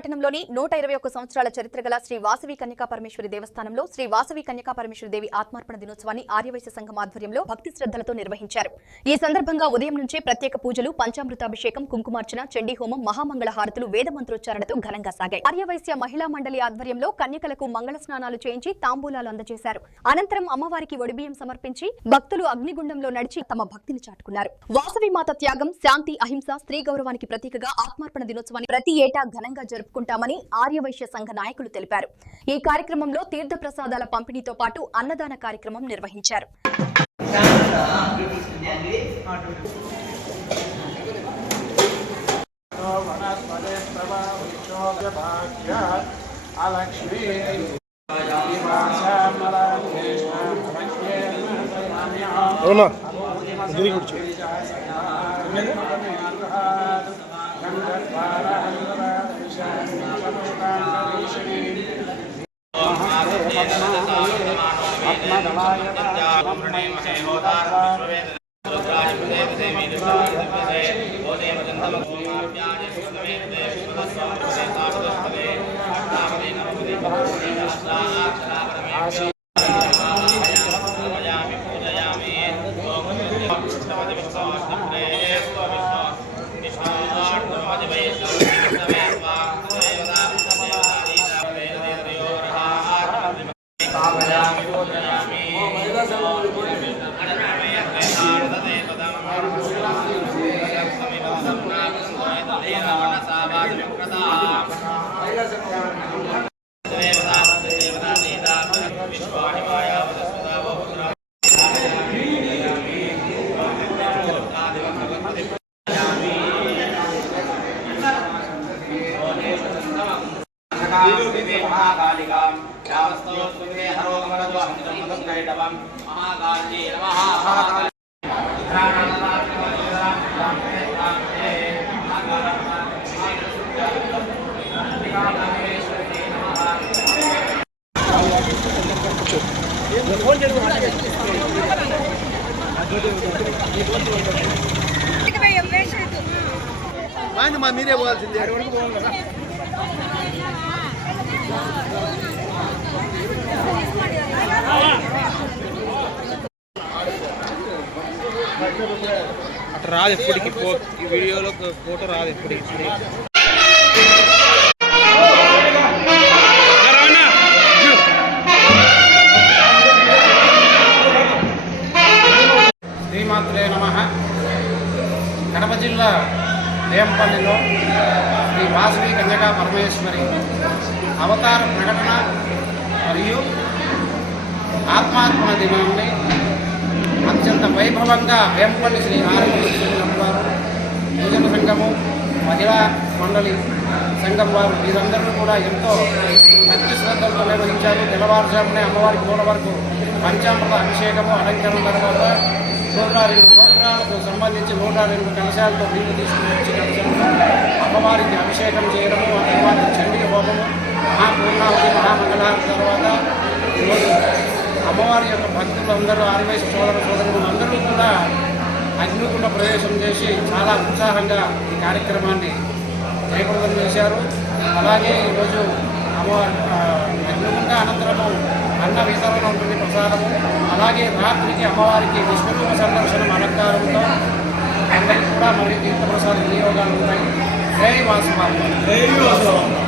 పట్టణంలోని 121 సంవత్సరాల చరిత్ర గల శ్రీ వాసవి కన్యకా పరమేశ్వరి దేవస్థానంలో శ్రీ వాసవి కన్యకా పరమేశ్వరి దేవి ఆత్మార్పణ దినోత్సవాన్ని ఆర్యవైశ్య సంఘం ఆధ్వర్యంలో భక్తి శ్రద్ధలతో నిర్వహించారు. ఈ సందర్భంగా ఉదయం నుంచే ప్రత్యేక పూజలు, పంచామృతాభిషేకం, కుంకుమార్చన, చండీ హోమం, మహామంగళ హారతులు, వేద మంత్రోచ్చారణతో ఘనంగా సాగాయి. ఆర్యవైశ్య మహిళా మండలి ఆధ్వర్యంలో కన్యకలకు మంగళ స్నానాలు చేయించి తాంబూలాలు అందజేశారు. అనంతరం అమ్మవారికి ఒడిబియ్యం సమర్పించి భక్తులు అగ్నిగుండంలో నడిచి తమ భక్తిని చాటుకున్నారు. వాసవి మాత త్యాగం, శాంతి, అహింస, స్త్రీ గౌరవానికి ప్రతీకగా ఆత్మార్పణ దినోత్సవాన్ని ప్రతి ఏటా ఘనంగా జరుపుకుంటామని ఆర్యవైశ్య సంఘ నాయకులు తెలిపారు. ఈ కార్యక్రమంలో తీర్థ ప్రసాదాల పంపిణీతో పాటు అన్నదాన కార్యక్రమం నిర్వహించారు. మీరే పోవాల్సిందే. అట్లా రాదు ఎప్పటికి, ఈ వీడియోలో ఫోటో రాదు ఎప్పటికి. శ్రీమాత్రే నమః. కడప జిల్లా దేంపల్లిలో శ్రీ వాసవి కన్యకా పరమేశ్వరి అవతార ప్రకటన మరియు ఆత్మార్పణ దినాన్ని అత్యంత వైభవంగా వేంపల్లి శ్రీ ఆర్యవైశ్య వారు, యువజన సంఘము, మహిళా మండలి సంఘం వారు వీరందరూ కూడా ఎంతో భక్తి శ్రద్ధలతో నిర్వహించారు. తెల్లవారుజామునే అమ్మవారికి మూల వరకు పంచామృత అభిషేకము, అలంకరణ తర్వాత 102 గోత్రాలకు సంబంధించి 102 కలశాలతో నీళ్లు తీసుకుని వచ్చి కలశాలతో అమ్మవారికి అభిషేకం చేయడము, ఆ తర్వాత చండీ హోమము, మహాపూర్ణావతి, మహామంగళారతి తర్వాత ఈరోజు అమ్మవారి యొక్క భక్తులందరూ, ఆర్యవైశ్య సోదరులు అందరూ కూడా అగ్నిగుండ ప్రవేశం చేసి చాలా ఉత్సాహంగా ఈ కార్యక్రమాన్ని జయప్రదం చేశారు. అలాగే ఈరోజు అమ్మవారి అగ్నిగుండ అనంతరము అన్న వితరణ ఉంటుంది, ప్రసాదము. అలాగే రాత్రికి అమ్మవారికి విశ్వరూప సందర్శనం అలంకారంతో అందరికీ కూడా మరి తీర్థ ప్రసాద వినియోగాలు ఉంటాయి. జై వాసవి.